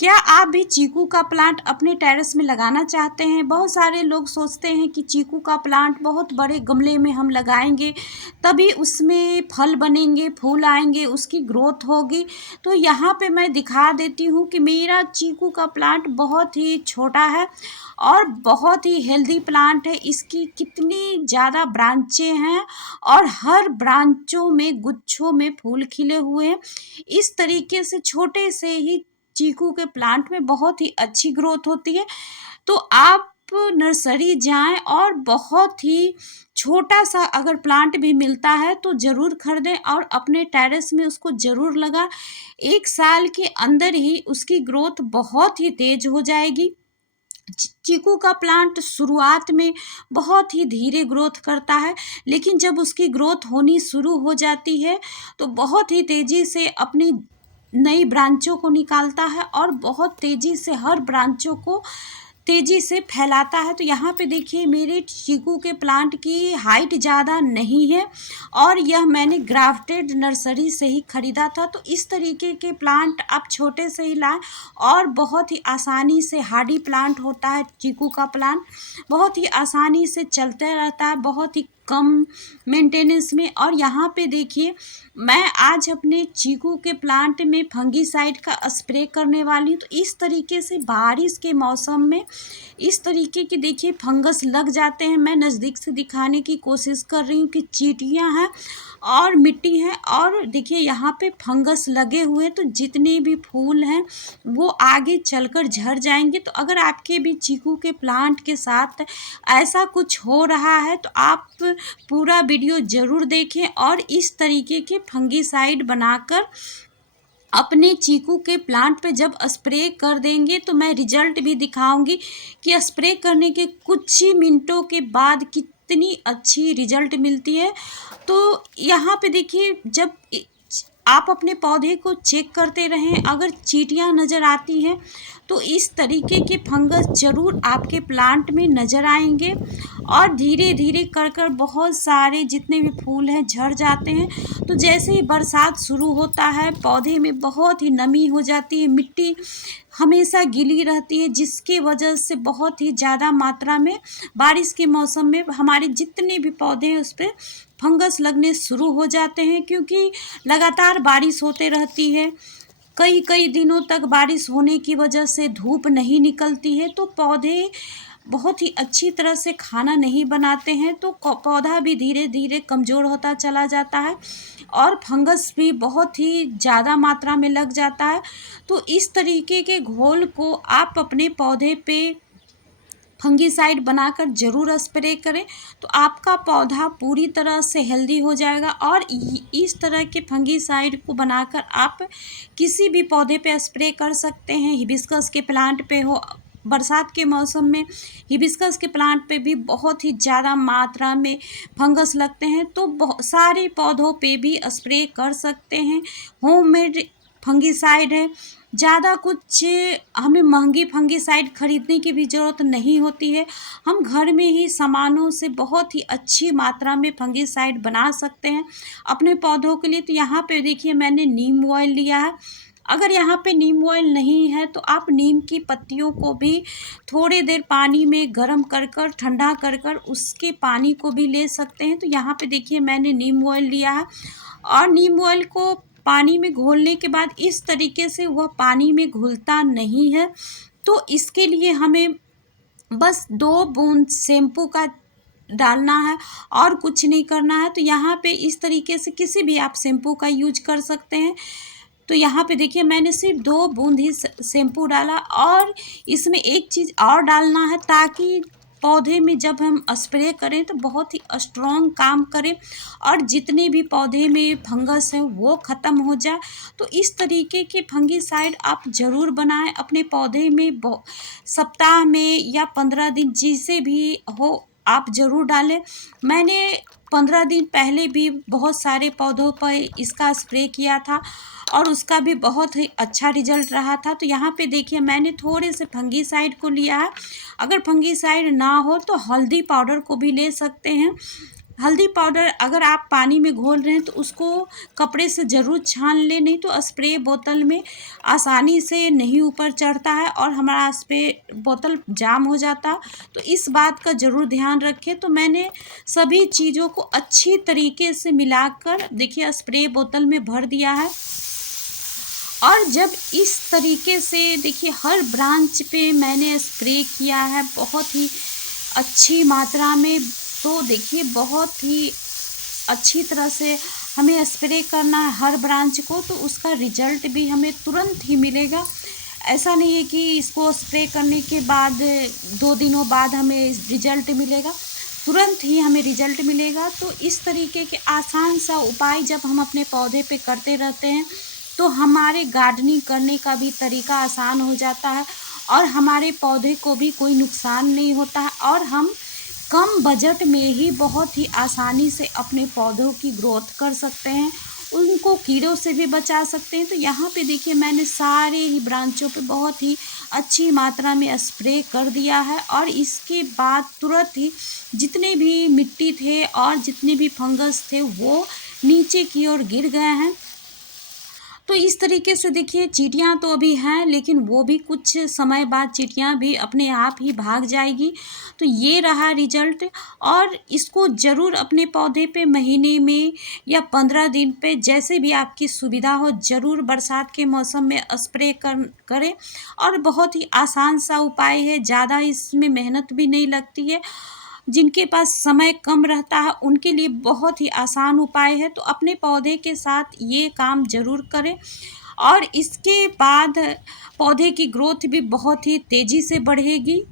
क्या आप भी चीकू का प्लांट अपने टेरेस में लगाना चाहते हैं? बहुत सारे लोग सोचते हैं कि चीकू का प्लांट बहुत बड़े गमले में हम लगाएंगे तभी उसमें फल बनेंगे, फूल आएंगे, उसकी ग्रोथ होगी। तो यहाँ पे मैं दिखा देती हूँ कि मेरा चीकू का प्लांट बहुत ही छोटा है और बहुत ही हेल्दी प्लांट है। इसकी कितनी ज़्यादा ब्रांचें हैं और हर ब्रांचों में गुच्छों में फूल खिले हुए हैं। इस तरीके से छोटे से ही चीकू के प्लांट में बहुत ही अच्छी ग्रोथ होती है। तो आप नर्सरी जाएं और बहुत ही छोटा सा अगर प्लांट भी मिलता है तो ज़रूर खरीदें और अपने टेरेस में उसको ज़रूर लगा। 1 साल के अंदर ही उसकी ग्रोथ बहुत ही तेज हो जाएगी। चीकू का प्लांट शुरुआत में बहुत ही धीरे ग्रोथ करता है, लेकिन जब उसकी ग्रोथ होनी शुरू हो जाती है तो बहुत ही तेज़ी से अपनी नई ब्रांचों को निकालता है और बहुत तेज़ी से हर ब्रांचों को तेज़ी से फैलाता है। तो यहाँ पे देखिए मेरे चीकू के प्लांट की हाइट ज़्यादा नहीं है और यह मैंने ग्राफ्टेड नर्सरी से ही ख़रीदा था। तो इस तरीके के प्लांट आप छोटे से ही लाएं और बहुत ही आसानी से हार्डी प्लांट होता है चीकू का प्लांट, बहुत ही आसानी से चलते रहता है, बहुत ही कम मेंटेनेंस में। और यहाँ पे देखिए मैं आज अपने चीकू के प्लांट में फंगीसाइड का स्प्रे करने वाली हूँ। तो इस तरीके से बारिश के मौसम में इस तरीके के देखिए फंगस लग जाते हैं। मैं नज़दीक से दिखाने की कोशिश कर रही हूँ कि चींटियाँ हैं और मिट्टी है और देखिए यहाँ पे फंगस लगे हुए हैं। तो जितने भी फूल हैं वो आगे चलकर झड़ जाएंगे। तो अगर आपके भी चीकू के प्लांट के साथ ऐसा कुछ हो रहा है तो आप पूरा वीडियो ज़रूर देखें और इस तरीके के फंगीसाइड बनाकर अपने चीकू के प्लांट पे जब स्प्रे कर देंगे तो मैं रिजल्ट भी दिखाऊंगी कि स्प्रे करने के कुछ ही मिनटों के बाद कितनी अच्छी रिजल्ट मिलती है। तो यहाँ पे देखिए जब आप अपने पौधे को चेक करते रहें, अगर चींटियाँ नज़र आती हैं तो इस तरीके के फंगस ज़रूर आपके प्लांट में नज़र आएंगे और धीरे धीरे कर कर बहुत सारे जितने भी फूल हैं झड़ जाते हैं। तो जैसे ही बरसात शुरू होता है पौधे में बहुत ही नमी हो जाती है, मिट्टी हमेशा गीली रहती है, जिसके वजह से बहुत ही ज़्यादा मात्रा में बारिश के मौसम में हमारे जितने भी पौधे हैं उस पर फंगस लगने शुरू हो जाते हैं। क्योंकि लगातार बारिश होते रहती है, कई कई दिनों तक बारिश होने की वजह से धूप नहीं निकलती है तो पौधे बहुत ही अच्छी तरह से खाना नहीं बनाते हैं। तो पौधा भी धीरे धीरे कमज़ोर होता चला जाता है और फंगस भी बहुत ही ज़्यादा मात्रा में लग जाता है। तो इस तरीके के घोल को आप अपने पौधे पे फंगीसाइड बनाकर ज़रूर स्प्रे करें तो आपका पौधा पूरी तरह से हेल्दी हो जाएगा। और इस तरह के फंगीसाइड को बनाकर आप किसी भी पौधे पे स्प्रे कर सकते हैं। हिबिस्कस के प्लांट पे हो, बरसात के मौसम में हिबिस्कस के प्लांट पे भी बहुत ही ज़्यादा मात्रा में फंगस लगते हैं तो सारे पौधों पे भी स्प्रे कर सकते हैं। होममेड फंगीसाइड है, ज़्यादा कुछ हमें महंगी फंगीसाइड खरीदने की भी ज़रूरत नहीं होती है। हम घर में ही सामानों से बहुत ही अच्छी मात्रा में फंगीसाइड बना सकते हैं अपने पौधों के लिए। तो यहाँ पे देखिए मैंने नीम ऑयल लिया है। अगर यहाँ पे नीम ऑयल नहीं है तो आप नीम की पत्तियों को भी थोड़ी देर पानी में गर्म कर कर ठंडा कर कर उसके पानी को भी ले सकते हैं। तो यहाँ पे देखिए मैंने नीम ऑयल लिया है और नीम ऑयल को पानी में घोलने के बाद इस तरीके से वह पानी में घुलता नहीं है। तो इसके लिए हमें बस 2 बूंद शैम्पू का डालना है और कुछ नहीं करना है। तो यहाँ पे इस तरीके से किसी भी आप शैम्पू का यूज कर सकते हैं। तो यहाँ पे देखिए मैंने सिर्फ 2 बूंद ही शैम्पू डाला और इसमें एक चीज़ और डालना है ताकि पौधे में जब हम स्प्रे करें तो बहुत ही स्ट्रॉन्ग काम करे और जितने भी पौधे में फंगस हैं वो ख़त्म हो जाए। तो इस तरीके के फंगीसाइड आप ज़रूर बनाएं अपने पौधे में। सप्ताह में या 15 दिन जिसे भी हो आप ज़रूर डालें। मैंने 15 दिन पहले भी बहुत सारे पौधों पर इसका स्प्रे किया था और उसका भी बहुत ही अच्छा रिजल्ट रहा था। तो यहाँ पे देखिए मैंने थोड़े से फंगीसाइड को लिया है। अगर फंगीसाइड ना हो तो हल्दी पाउडर को भी ले सकते हैं। हल्दी पाउडर अगर आप पानी में घोल रहे हैं तो उसको कपड़े से ज़रूर छान लें, नहीं तो स्प्रे बोतल में आसानी से नहीं ऊपर चढ़ता है और हमारा स्प्रे बोतल जाम हो जाता। तो इस बात का ज़रूर ध्यान रखें। तो मैंने सभी चीज़ों को अच्छी तरीके से मिलाकर देखिए स्प्रे बोतल में भर दिया है। और जब इस तरीके से देखिए हर ब्रांच पे मैंने स्प्रे किया है बहुत ही अच्छी मात्रा में, तो देखिए बहुत ही अच्छी तरह से हमें स्प्रे करना है हर ब्रांच को, तो उसका रिजल्ट भी हमें तुरंत ही मिलेगा। ऐसा नहीं है कि इसको स्प्रे करने के बाद 2 दिनों बाद हमें रिजल्ट मिलेगा, तुरंत ही हमें रिजल्ट मिलेगा। तो इस तरीके के आसान सा उपाय जब हम अपने पौधे पे करते रहते हैं तो हमारे गार्डनिंग करने का भी तरीका आसान हो जाता है और हमारे पौधे को भी कोई नुकसान नहीं होता है और हम कम बजट में ही बहुत ही आसानी से अपने पौधों की ग्रोथ कर सकते हैं, उनको कीड़ों से भी बचा सकते हैं। तो यहाँ पे देखिए मैंने सारे ही ब्रांचों पे बहुत ही अच्छी मात्रा में स्प्रे कर दिया है और इसके बाद तुरंत ही जितने भी मिट्टी थे और जितने भी फंगस थे वो नीचे की ओर गिर गए हैं। तो इस तरीके से देखिए चींटियाँ तो अभी हैं, लेकिन वो भी कुछ समय बाद चींटियाँ भी अपने आप ही भाग जाएगी। तो ये रहा रिजल्ट और इसको ज़रूर अपने पौधे पे महीने में या 15 दिन पे जैसे भी आपकी सुविधा हो ज़रूर बरसात के मौसम में स्प्रे करें। और बहुत ही आसान सा उपाय है, ज़्यादा इसमें मेहनत भी नहीं लगती है। जिनके पास समय कम रहता है उनके लिए बहुत ही आसान उपाय है। तो अपने पौधे के साथ ये काम ज़रूर करें और इसके बाद पौधे की ग्रोथ भी बहुत ही तेज़ी से बढ़ेगी।